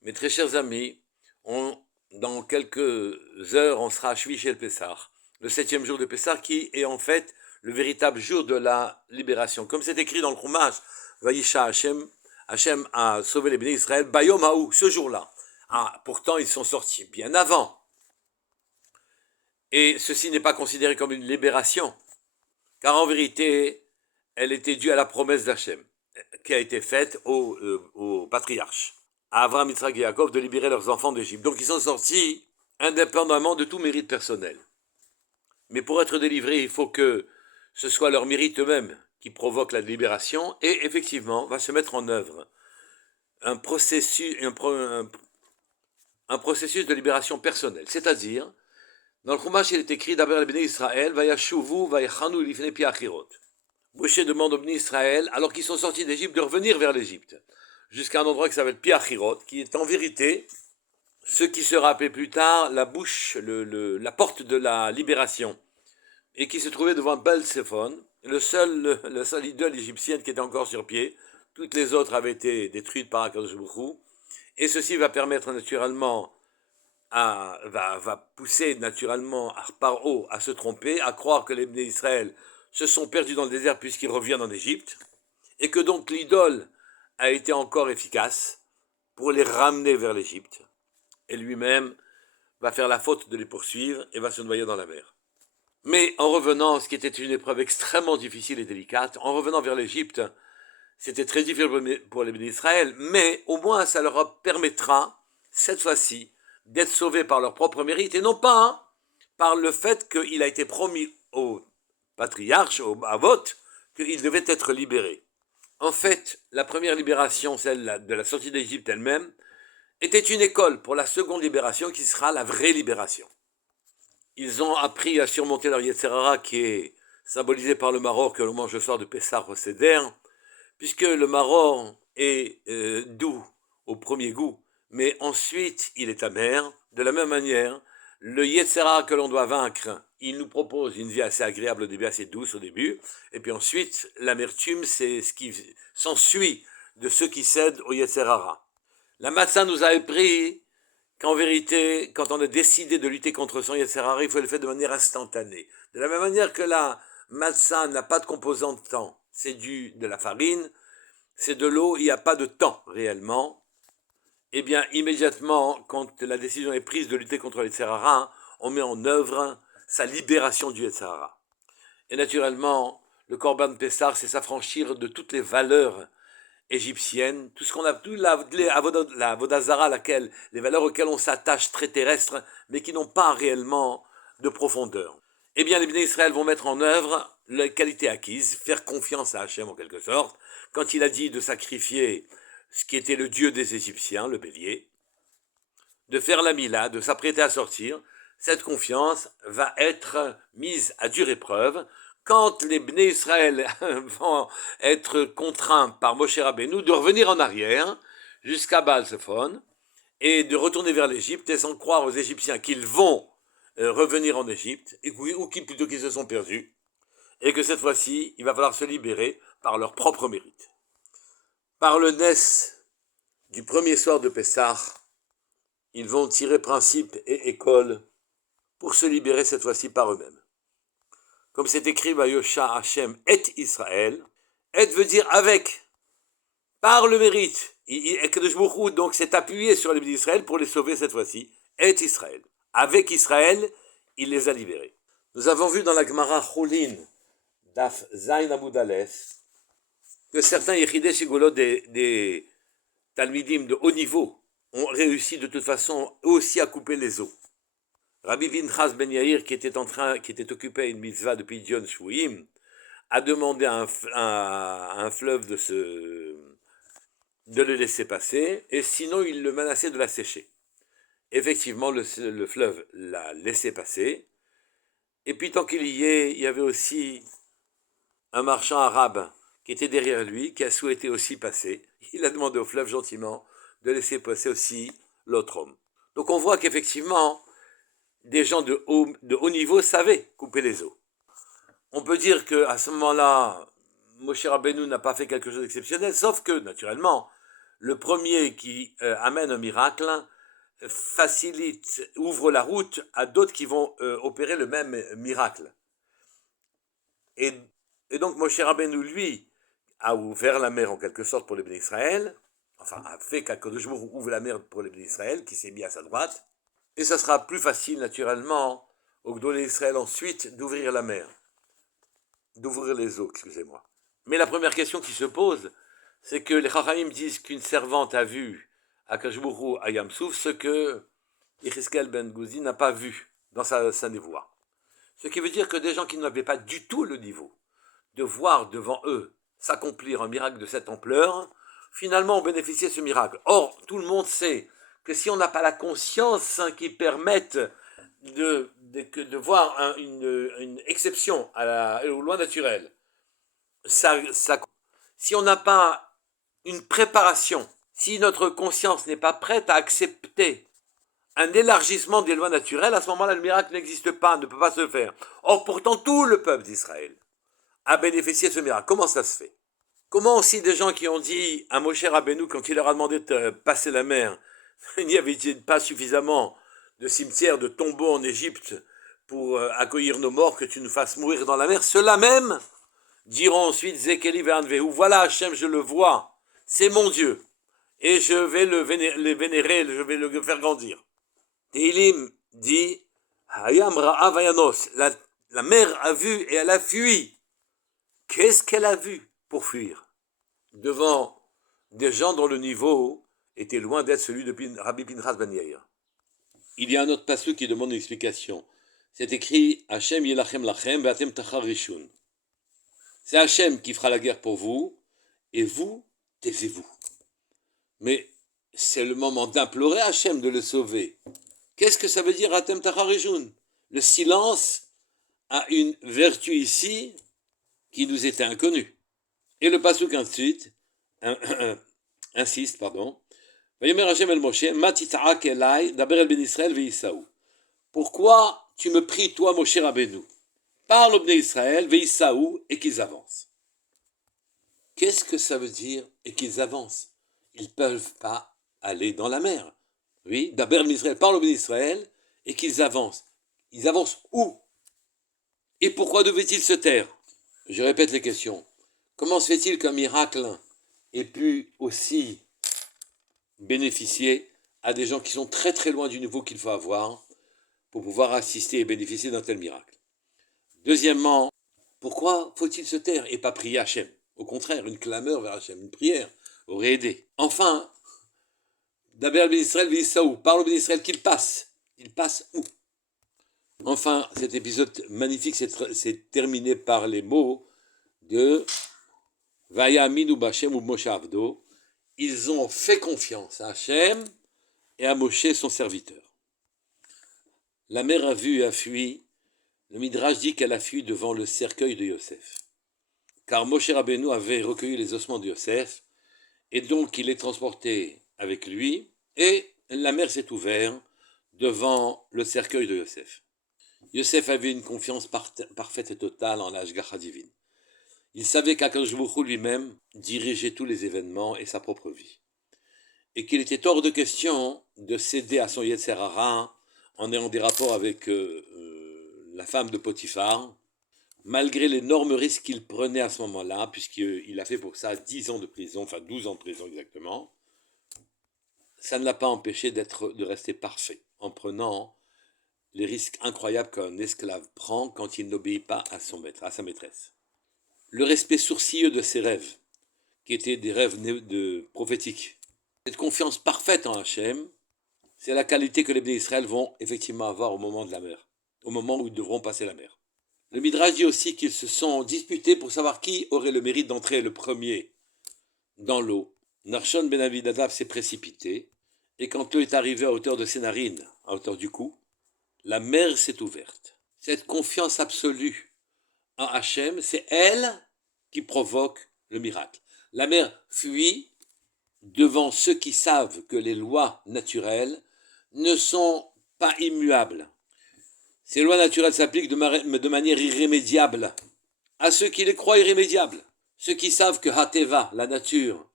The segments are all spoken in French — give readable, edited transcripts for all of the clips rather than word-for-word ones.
Mes très chers amis, dans quelques heures, on sera à Shvish el Pessah, le 7e jour de Pessah, qui est en fait le véritable jour de la libération. Comme c'est écrit dans le Chumash, Vayisha Hashem, Hashem a sauvé les bénis d'Israël, Bayom Haou, ce jour-là. Ah, pourtant, ils sont sortis bien avant. Et ceci n'est pas considéré comme une libération, car en vérité, elle était due à la promesse d'Hachem, qui a été faite au patriarche, à Abraham, Yitzhak et Yaakov, de libérer leurs enfants d'Égypte. Donc ils sont sortis indépendamment de tout mérite personnel. Mais pour être délivrés, il faut que ce soit leur mérite eux-mêmes qui provoque la libération, et effectivement, va se mettre en œuvre un processus de libération personnelle. C'est-à-dire, dans le Chumash, il est écrit d'abord le Béné Israël, Vayashuvu, Vayachanu, Lifnei Piachirot. Moshe demande aux Béné Israël, alors qu'ils sont sortis d'Égypte, de revenir vers l'Égypte, jusqu'à un endroit qui s'appelle Piachirot, qui est en vérité ce qui sera appelé plus tard la bouche, la porte de la libération, et qui se trouvait devant Bel-Séphon, la seule idole égyptienne qui était encore sur pied. Toutes les autres avaient été détruites par Akadosh Baruch Hu, et ceci va permettre naturellement va pousser naturellement Paro à se tromper, à croire que les Béné Israël se sont perdus dans le désert puisqu'ils reviennent en Égypte, et que donc l'idole a été encore efficace pour les ramener vers l'Égypte, et lui-même va faire la faute de les poursuivre et va se noyer dans la mer. Mais en revenant, ce qui était une épreuve extrêmement difficile et délicate, en revenant vers l'Égypte, c'était très difficile pour les Béné Israël, mais au moins ça leur permettra, cette fois-ci, d'être sauvés par leur propre mérite, et non pas par le fait qu'il a été promis au patriarche, au Avot, qu'il devait être libéré. En fait, la première libération, celle de la sortie d'Égypte elle-même, était une école pour la seconde libération qui sera la vraie libération. Ils ont appris à surmonter leur Yetzer Hara qui est symbolisé par le maror que l'on mange le soir de Pessah au Seder, puisque le maror est doux au premier goût, mais ensuite il est amer. De la même manière, le Yetzer Hara que l'on doit vaincre, il nous propose une vie assez agréable au début, assez douce au début, et puis ensuite l'amertume, c'est ce qui s'ensuit de ceux qui cèdent au Yetzer Hara. La Matzah nous a appris qu'en vérité, quand on a décidé de lutter contre son Yetzer Hara, il faut le faire de manière instantanée. De la même manière que la Matzah n'a pas de composant de temps, c'est de la farine, c'est de l'eau, il n'y a pas de temps réellement. Eh bien, immédiatement, quand la décision est prise de lutter contre le Yetzer Hara, on met en œuvre sa libération du Yetzer Hara. Et naturellement, le Korban Pessah, c'est s'affranchir de toutes les valeurs égyptienne, tout ce qu'on a, tout la Vodazara, les valeurs auxquelles on s'attache très terrestres, mais qui n'ont pas réellement de profondeur. Eh bien, les Béné Israël vont mettre en œuvre la qualité acquise, faire confiance à Hachem en quelque sorte, quand il a dit de sacrifier ce qui était le dieu des Égyptiens, le bélier, de faire la Mila, de s'apprêter à sortir. Cette confiance va être mise à dure épreuve quand les Bnei Israël vont être contraints par Moshe Rabbeinu de revenir en arrière jusqu'à Baal-Zephon et de retourner vers l'Égypte et sans croire aux Égyptiens qu'ils vont revenir en Égypte, ou plutôt qu'ils se sont perdus, et que cette fois-ci, il va falloir se libérer par leur propre mérite. Par le Nes du premier soir de Pessah, ils vont tirer principe et école pour se libérer cette fois-ci par eux-mêmes. Comme c'est écrit, Vayosha Hashem et Israël, et veut dire avec, par le mérite. Donc c'est appuyé sur les Béné Israël pour les sauver cette fois-ci, et Israël. Avec Israël, il les a libérés. Nous avons vu dans la Gemara Cholin, Daf Zain Amud Aleph, que certains Yechidei Shigolot des Talmidim de haut niveau ont réussi de toute façon aussi à couper les os. Rabbi Pinchas Ben Yair, qui était occupé à une mitzvah de Pidyon Shvuim, a demandé à un fleuve de le laisser passer, et sinon il le menaçait de la sécher. Effectivement, le fleuve l'a laissé passer, et puis tant qu'il y est, il y avait aussi un marchand arabe qui était derrière lui, qui a souhaité aussi passer. Il a demandé au fleuve gentiment de laisser passer aussi l'autre homme. Donc on voit qu'effectivement, des gens de haut niveau savaient couper les os. On peut dire qu'à ce moment-là, Moshe Rabbeinu n'a pas fait quelque chose d'exceptionnel, sauf que, naturellement, le premier qui amène un miracle facilite, ouvre la route à d'autres qui vont opérer le même miracle. Et donc Moshe Rabbeinu, lui, a ouvert la mer en quelque sorte pour les bénis Israël, enfin a fait qu'Akadosh Baruch Hu ouvre la mer pour les bénis Israël, qui s'est mis à sa droite, et ça sera plus facile naturellement au Gdolé Israël ensuite d'ouvrir la mer, d'ouvrir les eaux, excusez-moi. Mais la première question qui se pose, c'est que les Chachamim disent qu'une servante a vu Akadosh Baruch Hu à Yam Souf ce que Yecheskel ben Gouzi n'a pas vu dans sa névoie. Ce qui veut dire que des gens qui n'avaient pas du tout le niveau de voir devant eux s'accomplir un miracle de cette ampleur, finalement ont bénéficié de ce miracle. Or, tout le monde sait que si on n'a pas la conscience qui permette de voir une exception aux lois naturelles, si on n'a pas une préparation, si notre conscience n'est pas prête à accepter un élargissement des lois naturelles, à ce moment-là, le miracle n'existe pas, ne peut pas se faire. Or, pourtant, tout le peuple d'Israël a bénéficié de ce miracle. Comment ça se fait? Comment aussi des gens qui ont dit à Moshe Rabbeinu, quand il leur a demandé de passer la mer, il n'y avait pas suffisamment de cimetières, de tombeaux en Égypte pour accueillir nos morts, que tu nous fasses mourir dans la mer? Ceux-là même diront ensuite, Zekeli ve'anvehu, voilà Hachem, je le vois, c'est mon Dieu, et je vais le vénérer, je vais le faire grandir. Tehillim dit, Hayam ra'av hayanos, la mer a vu et elle a fui. Qu'est-ce qu'elle a vu pour fuir devant des gens dont le niveau était loin d'être celui de Rabbi Pinchas ben Yair? Il y a un autre passage qui demande une explication. C'est écrit Hachem yilachem lachem ve'atem tachar rishun. C'est Hachem qui fera la guerre pour vous et vous, taisez-vous. Mais c'est le moment d'implorer Hachem de le sauver. Qu'est-ce que ça veut dire atem tachar rishun? Le silence a une vertu ici qui nous était inconnue. Et le pasuk ensuite insiste, Vayomer Hashem el Moshe, ma tit'ak elai, daber el ben Israël ve'Isaou. Pourquoi tu me pries, toi, Moshe Rabbeinu? Parle au ben Israël, ve'Isaou, et qu'ils avancent. Qu'est-ce que ça veut dire, et qu'ils avancent? Ils ne peuvent pas aller dans la mer. Oui, daber el ben Israël, parle au ben Israël, et qu'ils avancent. Ils avancent où? Et pourquoi devaient-ils se taire? Je répète les questions. Comment se fait-il qu'un miracle ait pu aussi bénéficier à des gens qui sont très très loin du niveau qu'il faut avoir pour pouvoir assister et bénéficier d'un tel miracle? Deuxièmement, pourquoi faut-il se taire et pas prier Hachem? Au contraire, une clameur vers Hachem, une prière aurait aidé. Enfin, Daber ben Israël ve'Isaou, parle au ben Israël qu'il passe. Il passe où? Enfin, cet épisode magnifique s'est terminé par les mots de Vaya aminu b'Hashem ou Moshe Avdo. Ils ont fait confiance à Hachem et à Moshe, son serviteur. La mer a vu et a fui. Le Midrash dit qu'elle a fui devant le cercueil de Yosef. Car Moshe Rabbeinu avait recueilli les ossements de Yosef, et donc il est transporté avec lui, et la mer s'est ouverte devant le cercueil de Yosef. Yosef avait une confiance parfaite et totale en l'Ashgacha divine. Il savait qu'Akadosh Baruch Hu lui-même dirigeait tous les événements et sa propre vie. Et qu'il était hors de question de céder à son Yetzer Hara en ayant des rapports avec la femme de Potiphar, malgré l'énorme risque qu'il prenait à ce moment-là, puisqu'il a fait pour ça 10 ans de prison, enfin 12 ans de prison exactement. Ça ne l'a pas empêché de rester parfait, en prenant les risques incroyables qu'un esclave prend quand il n'obéit pas à son maître, à sa maîtresse. Le respect sourcilleux de ses rêves, qui étaient des rêves prophétiques. Cette confiance parfaite en Hachem, c'est la qualité que les Bnei Israël vont effectivement avoir au moment de la mer, au moment où ils devront passer la mer. Le Midrash dit aussi qu'ils se sont disputés pour savoir qui aurait le mérite d'entrer le premier dans l'eau. Nachshon ben Aminadav s'est précipité, et quand l'eau est arrivée à hauteur de ses narines, à hauteur du cou, la mer s'est ouverte. Cette confiance absolue en Hachem, c'est elle qui provoque le miracle. La mer fuit devant ceux qui savent que les lois naturelles ne sont pas immuables. Ces lois naturelles s'appliquent de manière irrémédiable à ceux qui les croient irrémédiables. Ceux qui savent que Hateva, la nature,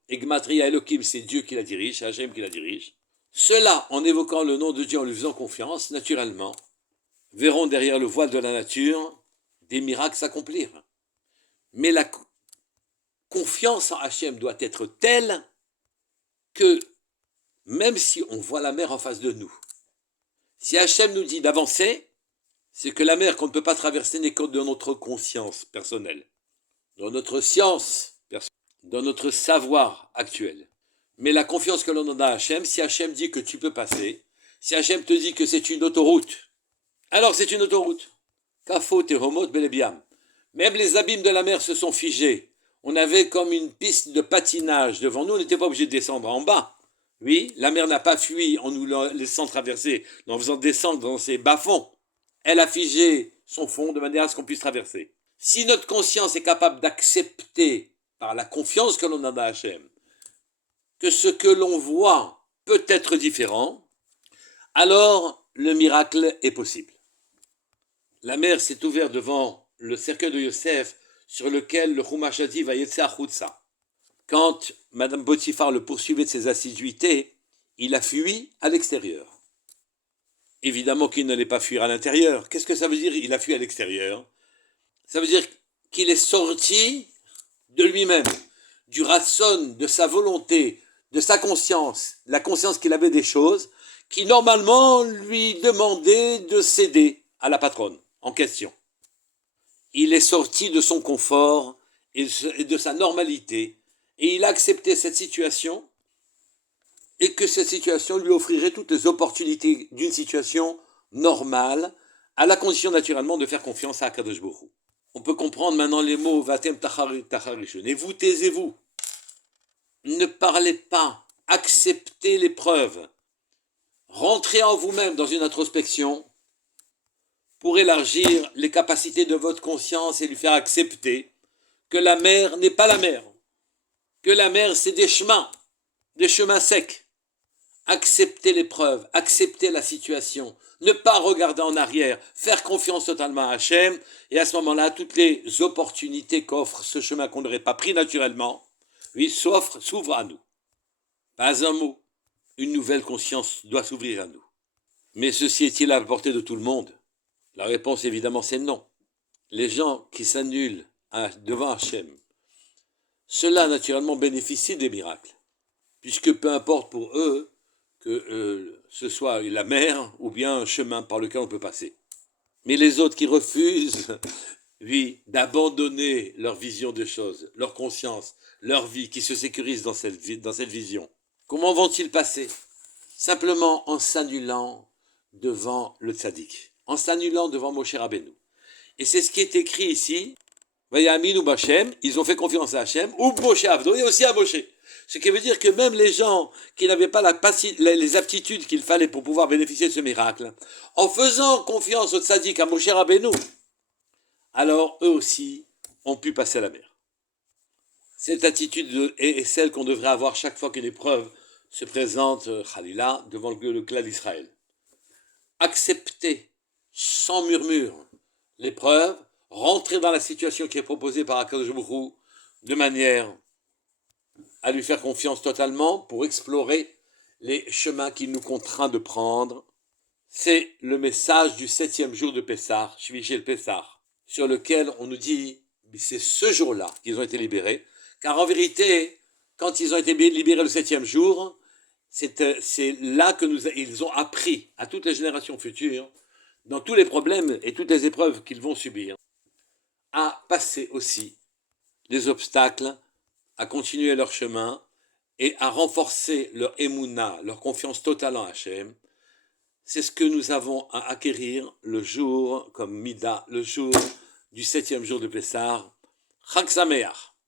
et Gematria Elohim, c'est Dieu qui la dirige, c'est Hachem qui la dirige. Ceux-là, en évoquant le nom de Dieu, en lui faisant confiance, naturellement, verront derrière le voile de la nature des miracles s'accomplir. Mais la confiance en Hachem doit être telle que même si on voit la mer en face de nous, si Hachem nous dit d'avancer, c'est que la mer qu'on ne peut pas traverser n'est que dans notre conscience personnelle, dans notre science personnelle, dans notre savoir actuel. Mais la confiance que l'on en a à Hachem, si Hachem dit que tu peux passer, si Hachem te dit que c'est une autoroute, alors c'est une autoroute. Kafo, Teromot, Belebiam. Même les abîmes de la mer se sont figés. On avait comme une piste de patinage devant nous, on n'était pas obligé de descendre en bas. Oui, la mer n'a pas fui en nous laissant traverser, en faisant descendre dans ses bas-fonds. Elle a figé son fond de manière à ce qu'on puisse traverser. Si notre conscience est capable d'accepter, par la confiance que l'on a dans Hachem, que ce que l'on voit peut être différent, alors le miracle est possible. La mer s'est ouverte devant le cercueil de Yosef, sur lequel le Chumash a dit va yetze achutza. Quand Madame Potiphar le poursuivait de ses assiduités, il a fui à l'extérieur. Évidemment qu'il n'allait pas fuir à l'intérieur. Qu'est-ce que ça veut dire il a fui à l'extérieur? Ça veut dire qu'il est sorti de lui-même, du ratson, de sa volonté, de sa conscience, la conscience qu'il avait des choses, qui normalement lui demandait de céder à la patronne en question. Il est sorti de son confort et de sa normalité, et il a accepté cette situation, et que cette situation lui offrirait toutes les opportunités d'une situation normale, à la condition naturellement de faire confiance à Akadosh Baruch Hu. On peut comprendre maintenant les mots Vatem Tacharishon. Et vous, taisez-vous. Ne parlez pas. Acceptez l'épreuve. Rentrez en vous-même dans une introspection pour élargir les capacités de votre conscience et lui faire accepter que la mer n'est pas la mer. Que la mer, c'est des chemins secs. Accepter l'épreuve, accepter la situation, ne pas regarder en arrière, faire confiance totalement à Hachem, et à ce moment-là, toutes les opportunités qu'offre ce chemin qu'on n'aurait pas pris naturellement, lui s'ouvrent à nous. Pas un mot, une nouvelle conscience doit s'ouvrir à nous. Mais ceci est-il à la portée de tout le monde? La réponse évidemment c'est non. Les gens qui s'annulent devant Hachem, ceux-là naturellement bénéficient des miracles, puisque peu importe pour eux que ce soit la mer ou bien un chemin par lequel on peut passer. Mais les autres qui refusent, oui, d'abandonner leur vision des choses, leur conscience, leur vie, qui se sécurise dans cette vision, comment vont-ils passer? Simplement en s'annulant devant le tzaddik, en s'annulant devant Moshe Rabbeinu. Et c'est ce qui est écrit ici, Vayaminu B'Hashem, ils ont fait confiance à Hachem, ou Moshe Avdo, et aussi à Moshe. Ce qui veut dire que même les gens qui n'avaient pas les aptitudes qu'il fallait pour pouvoir bénéficier de ce miracle, en faisant confiance au tzaddik, à Moshe Rabbeinu, alors eux aussi ont pu passer la mer. Cette attitude est celle qu'on devrait avoir chaque fois qu'une épreuve se présente, Khalila, devant le clan d'Israël. Accepter sans murmure l'épreuve, rentrer dans la situation qui est proposée par Akadosh Baruch Hu de manière à lui faire confiance totalement pour explorer les chemins qu'il nous contraint de prendre. C'est le message du 7e jour de Pessah, Shvichel Pessah, sur lequel on nous dit, c'est ce jour-là qu'ils ont été libérés, car en vérité, quand ils ont été libérés le 7e jour, c'est là que ils ont appris à toutes les générations futures, dans tous les problèmes et toutes les épreuves qu'ils vont subir, à passer aussi les obstacles, à continuer leur chemin et à renforcer leur émouna, leur confiance totale en Hachem. C'est ce que nous avons à acquérir le jour, comme Mida, le jour du 7e jour de Pessah, Chag Sameach.